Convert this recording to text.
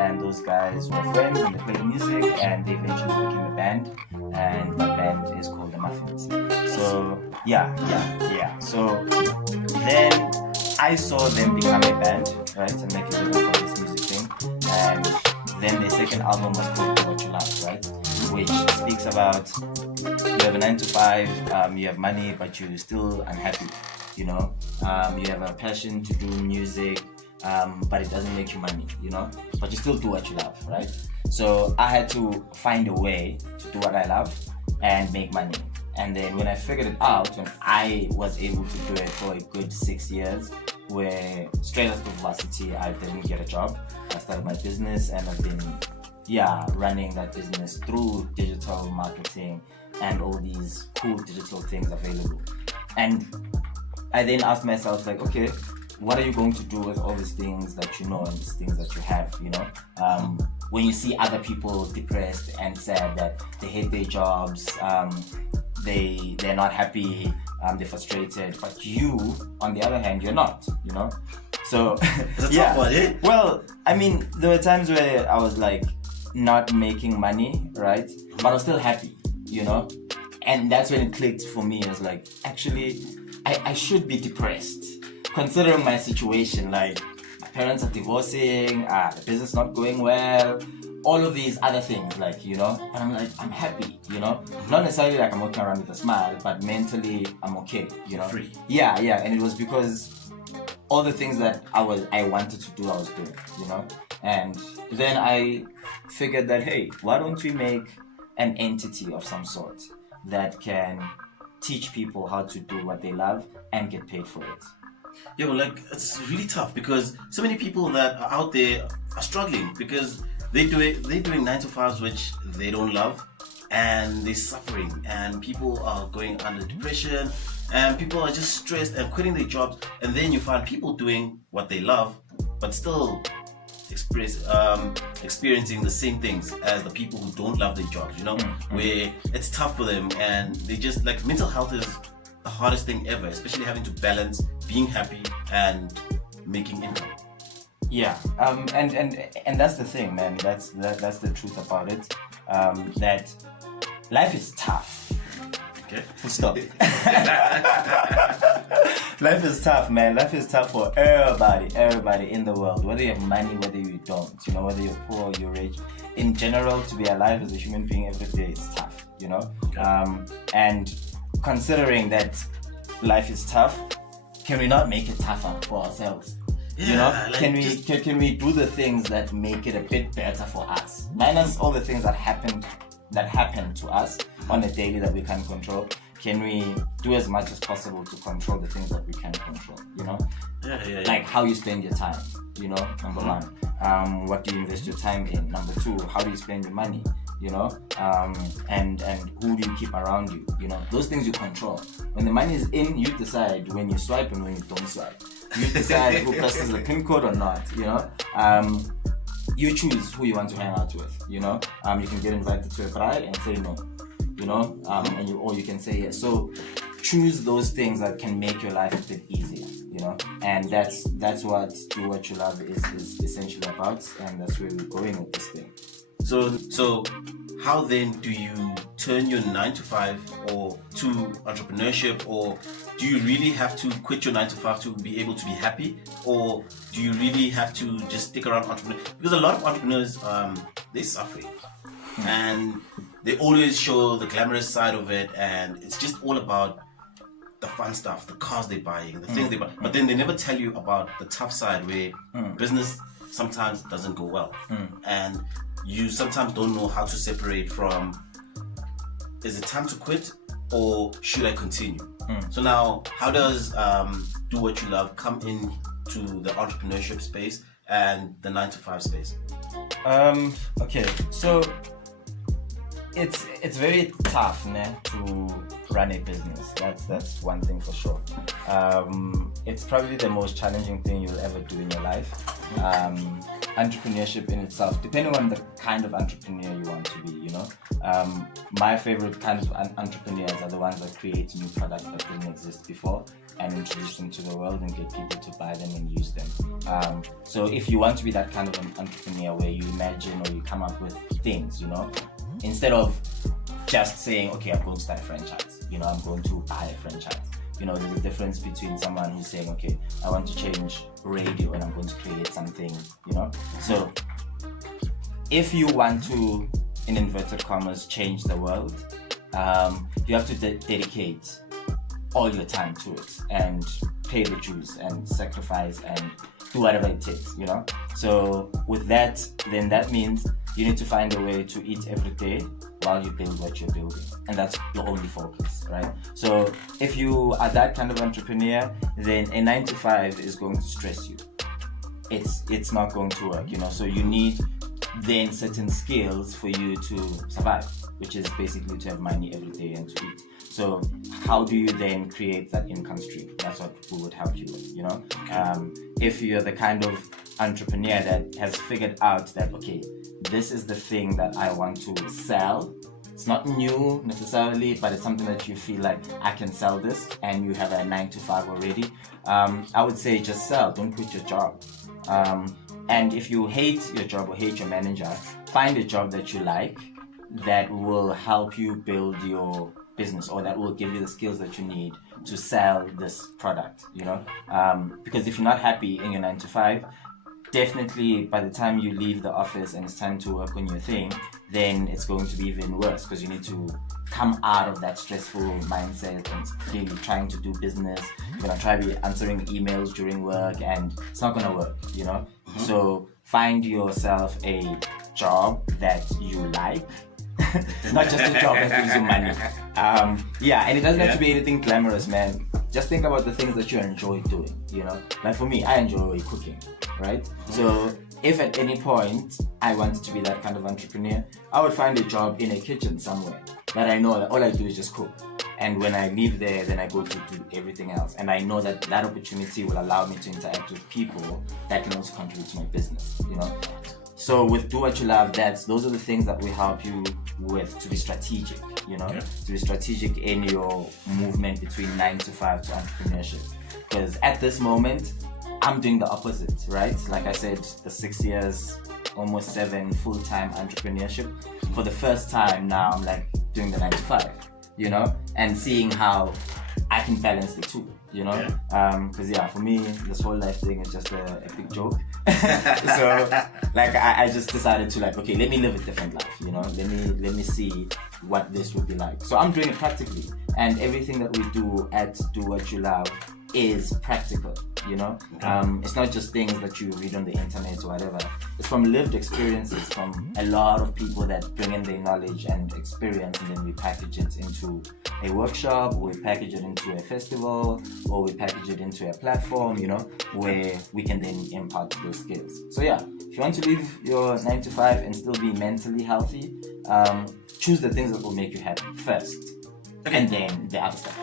And those guys were friends and they played music and they eventually became a band, and my band is called the Muffinz. So yeah. So then I saw them become a band, right, and make a living from this music thing. And then the second album was called Do What You Love, right, which speaks about you have a 9 to 5, you have money, but you're still unhappy. You know, you have a passion to do music, but it doesn't make you money, you know, but you still do what you love, right? So I had to find a way to do what I love and make money. And then when I figured it out, when I was able to do it for a good 6 years, where straight after varsity I didn't get a job, I started my business and I've been running that business through digital marketing and all these cool digital things available. And I then asked myself, like, okay, what are you going to do with all these things that you know and these things that you have, you know? When you see other people depressed and sad that they hate their jobs, they're not happy, they're frustrated, but you, on the other hand, you're not, you know? So, tough one, eh? Well, I mean, there were times where I was like not making money, right? But I was still happy, you know? And that's when it clicked for me. I was like, actually, I should be depressed, considering my situation. Like, my parents are divorcing, the business not going well, all of these other things, like, you know. But I'm like, I'm happy, you know. Not necessarily like I'm walking around with a smile, but mentally I'm okay, you know. Free. Yeah. And it was because all the things that I wanted to do, I was doing, you know. And then I figured that, hey, why don't we make an entity of some sort that can teach people how to do what they love and get paid for it. Yo, like, it's really tough because so many people that are out there are struggling because they're doing 9 to 5s which they don't love, and they're suffering, and people are going under depression, and people are just stressed and quitting their jobs. And then you find people doing what they love but still experiencing the same things as the people who don't love their jobs, you know, where it's tough for them, and they just, like, mental health is the hardest thing ever, especially having to balance being happy and making income. Yeah, and that's the thing, man. That's the truth about it. That life is tough. Okay. Stop. Life is tough, man. Life is tough for everybody in the world. Whether you have money, whether you don't, you know, whether you're poor or you're rich. In general, to be alive as a human being every day is tough, you know. Okay. And considering that life is tough, can we not make it tougher for ourselves? Yeah, you know, like can we do the things that make it a bit better for us, minus all the things that happen to us on a daily that we can't control? Can we do as much as possible to control the things that we can control, you know? Yeah. Like how you spend your time, you know, number one. What do you invest your time in? Number two, how do you spend your money, you know? And who do you keep around you, you know? Those things you control. When the money is in, you decide when you swipe and when you don't swipe. You decide who presses the PIN code or not, you know? You choose who you want to hang out with, you know? You can get invited to a bride and say no, you know? Or you can say yes. So choose those things that can make your life a bit easier, you know? And that's what Do What You Love is essentially about, and that's where we're going with this thing. So how then do you turn your 9 to 5 or to entrepreneurship, or do you really have to quit your 9 to 5 to be able to be happy, or do you really have to just stick around entrepreneur? Because a lot of entrepreneurs, they're suffering, and they always show the glamorous side of it, and it's just all about the fun stuff, the cars they're buying, the things they buy, but then they never tell you about the tough side where business sometimes doesn't go well, and you sometimes don't know how to separate from, is it time to quit or should I continue? So now, how does Do What You Love come into the entrepreneurship space and the 9 to 5 space? Okay, so it's very tough, man, to run a business. That's one thing for sure. It's probably the most challenging thing you'll ever do in your life. Entrepreneurship in itself, depending on the kind of entrepreneur you want to be, you know. My favorite kind of entrepreneurs are the ones that create new products that didn't exist before and introduce them to the world and get people to buy them and use them. So if you want to be that kind of an entrepreneur where you imagine or you come up with things, you know, instead of just saying, okay, I'm going to start a franchise, you know, I'm going to buy a franchise. You know, there's a difference between someone who's saying, okay, I want to change radio and I'm going to create something, you know. So if you want to, in inverted commas, change the world, you have to dedicate all your time to it and pay the dues and sacrifice and do whatever it takes, you know. So with that, then that means you need to find a way to eat every day while you build what you're building, and that's your only focus, right? So if you are that kind of entrepreneur, then a 9-to-5 is going to stress you. It's not going to work, you know. So you need then certain skills for you to survive, which is basically to have money every day and to eat. So how do you then create that income stream? That's what we would help you with, you know. If you're the kind of entrepreneur that has figured out that, okay, this is the thing that I want to sell. It's not new necessarily, but it's something that you feel like I can sell this, and you have a 9-to-5 already. I would say just sell, don't quit your job. And if you hate your job or hate your manager, find a job that you like that will help you build your business, or that will give you the skills that you need to sell this product, you know. Because if you're not happy in your 9-to-5, definitely by the time you leave the office and it's time to work on your thing, then it's going to be even worse, because you need to come out of that stressful mindset and clearly trying to do business. You're going to try to be answering emails during work, and it's not going to work, you know. So find yourself a job that you like. Not just a job that gives you money. Yeah, and it doesn't have to be anything glamorous, man. Just think about the things that you enjoy doing, you know. Like for me, I enjoy cooking, right? So if at any point I wanted to be that kind of entrepreneur, I would find a job in a kitchen somewhere that I know that all I do is just cook. And when I leave there, then I go to do everything else. And I know that that opportunity will allow me to interact with people that can also contribute to my business, you know. So with Do What You Love, those are the things that we help you with to be strategic, you know, to be strategic in your movement between 9-to-5 to entrepreneurship. Because at this moment, I'm doing the opposite, right? Like I said, the 6 years, almost 7 full-time entrepreneurship. For the first time now, I'm like doing the 9-to-5, you know, and seeing how I can balance the two, you know. Because for me, this whole life thing is just a big joke. So like I just decided to, like, okay, let me live a different life, you know. Let me see what this would be like. So I'm doing it practically, and everything that we do at Do What You Love is practical, you know. It's not just things that you read on the internet or whatever. It's from lived experiences from a lot of people that bring in their knowledge and experience, and then we package it into a workshop, or we package it into a festival, or we package it into a platform, you know, where we can then impart those skills. So yeah, if you want to leave your 9-to-5 and still be mentally healthy, choose the things that will make you happy first, and then the other stuff.